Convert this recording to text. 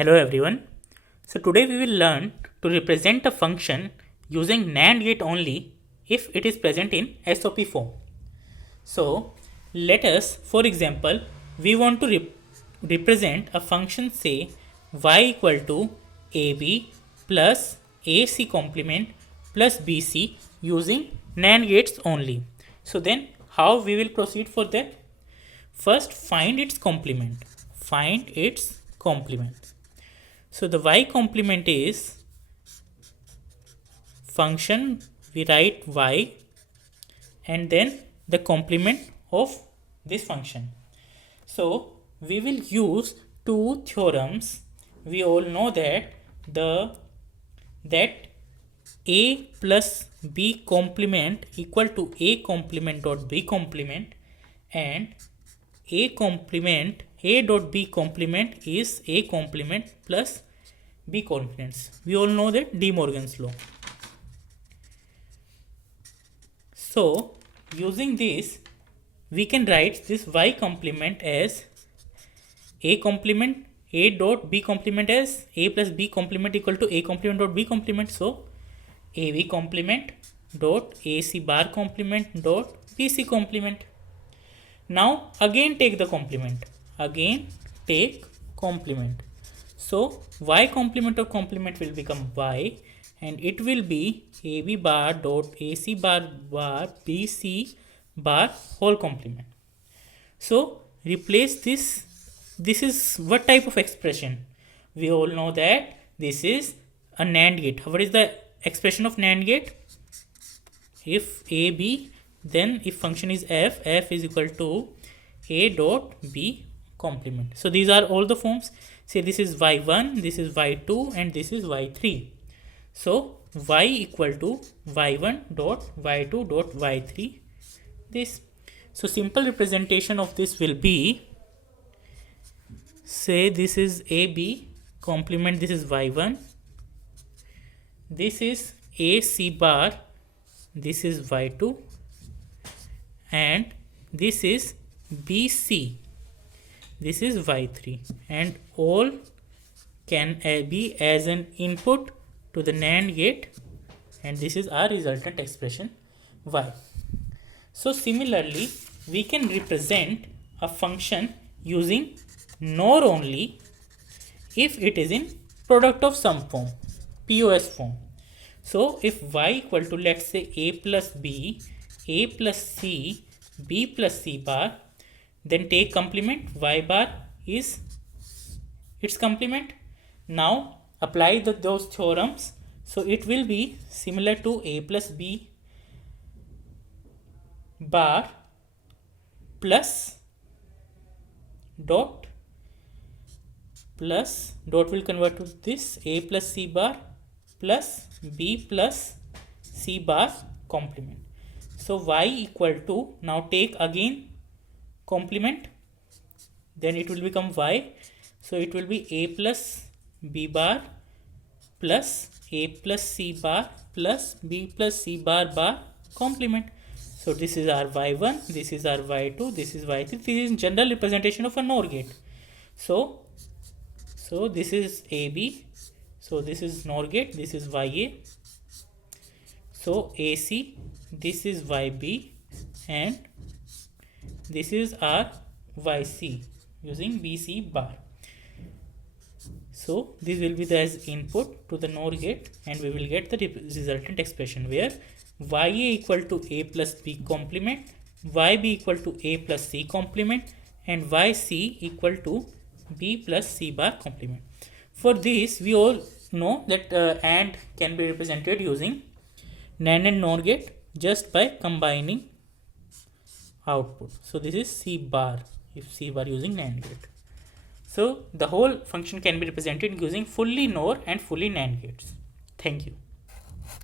Hello everyone. So today we will learn to represent a function using NAND gate only if it is present in SOP form. So let us, for example, we want to represent a function, say y equal to AB plus AC complement plus BC using NAND gates only. So then how we will proceed for that? First find its complement. Find its complement. So the y complement is function, we write y and then the complement of this function. So we will use two theorems. We all know that that a plus b complement equal to a complement dot b complement, and a dot b complement is a complement plus b complements. We all know that De Morgan's law. So using this we can write this y complement as a complement, a dot b complement as a plus b complement equal to a complement dot b complement. So ab complement dot ac bar complement dot bc complement. Now again take the complement. So y complement of complement will become y, and it will be ab bar dot ac bar bc bar whole complement. So replace this. This is what type of expression? We all know that this is a NAND gate. What is the expression of NAND gate? If AB, then if function is f is equal to a dot b complement. So these are all the forms. Say this is y1, this is y2, and this is y3. So y equal to y1 dot y2 dot y3. This. So simple representation of this will be, say this is AB complement, this is y1, this is AC bar, this is y2, and this is BC, this is y3, and all can be as an input to the NAND gate, and this is our resultant expression y. So similarly we can represent a function using NOR only if it is in product of sum form, POS form. So if y equal to, let's say, a plus b, a plus c, b plus c bar, then take complement, y bar is its complement. Now apply those theorems. So it will be similar to a plus b bar plus dot will convert to this a plus c bar plus b plus c bar complement. So y equal to, now take again complement, then it will become y. So it will be a plus b bar plus a plus c bar plus b plus c bar complement. So this is our y1, this is our y2, this is y3. This is general representation of a NOR gate. So this is AB, so this is NOR gate, this is YA, so AC, this is YB, and this is our YC using BC bar. So this will be as input to the NOR gate, and we will get the resultant expression where YA equal to a plus b complement, YB equal to a plus c complement, and YC equal to b plus c bar complement. For this we all know that AND can be represented using NAND and NOR gate just by combining output. So this is c bar, if c bar using NAND gate. So the whole function can be represented using fully NOR and fully NAND gates. Thank you.